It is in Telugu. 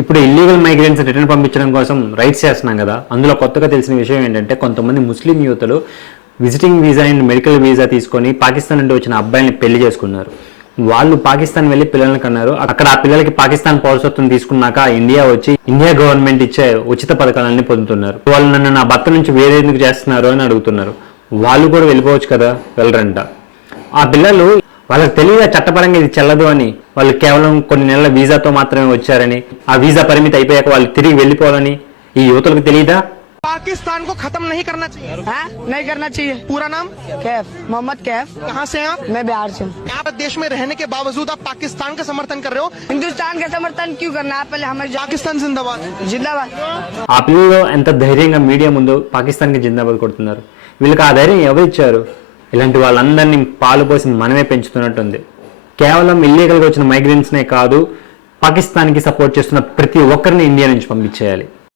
ఇప్పుడు ఇల్లీగల్ మైగ్రెంట్స్ రిటర్న్ పంపించడం కోసం రైట్స్ చేస్తున్నాం కదా. అందులో కొత్తగా తెలిసిన విషయం ఏంటంటే కొంతమంది ముస్లిం యువతలు visiting visa and medical visa తీసుకొని పాకిస్తాన్ నుండి వచ్చిన అబ్బాయిని పెళ్లి చేసుకున్నారు. వాళ్ళు పాకిస్తాన్ వెళ్ళి పిల్లల్ని కన్నారు. అక్కడ ఆ పిల్లలకి పాకిస్తాన్ పౌరసత్వం తీసుకున్నాక ఇండియా వచ్చి ఇండియా గవర్నమెంట్ ఇచ్చే ఉచిత పథకాలన్నీ పొందుతున్నారు. వాళ్ళు నన్ను నా భర్త నుంచి వేరే ఎందుకు చేస్తున్నారు అని అడుగుతున్నారు. వాళ్ళు కూడా వెళ్ళిపోవచ్చు కదా, వెళ్ళరంట. ఆ పిల్లలు వాళ్ళకి తెలియదా చట్టపరంగా ఇది చెల్లదు అని, వాళ్ళు కేవలం కొన్ని నెలల వీసాతో మాత్రమే వచ్చారని, ఆ వీసా పరిమితి అయిపోయాక వాళ్ళు తిరిగి వెళ్ళిపోవాలని ఈ యువతలకు తెలియదా? पाकिस्तान को खत्म नहीं करना चाहिए। हाँ? नहीं करना चाहिए। पूरा नाम? कैफ, मोहम्मद कैफ। कहाँ से हैं आप? मैं बिहार से हूँ। आप देश में रहने के बावजूद आप पाकिस्तान का समर्थन कर रहे हो। हिंदुस्तान का समर्थन क्यों करना है? पहले हमें पाकिस्तान जिंदाबाद। जिंदाबाद। ఆ పిల్లలు ఎంత ధైర్యంగా మీడియా ముందు పాకిస్తాన్కి జిందాబాద్ కొడుతున్నారు. వీళ్ళకి ఆ ధైర్యం ఎవరు ఇచ్చారు? ఇలాంటి వాళ్ళందరినీ పాలు పోసి మనమే పెంచుతున్నట్టుంది. కేవలం ఇల్లీగల్గా వచ్చిన మైగ్రెంట్స్నే కాదు, పాకిస్తాన్కి సపోర్ట్ చేస్తున్న ప్రతి ఒక్కరిని ఇండియా నుంచి పంపించేయాలి.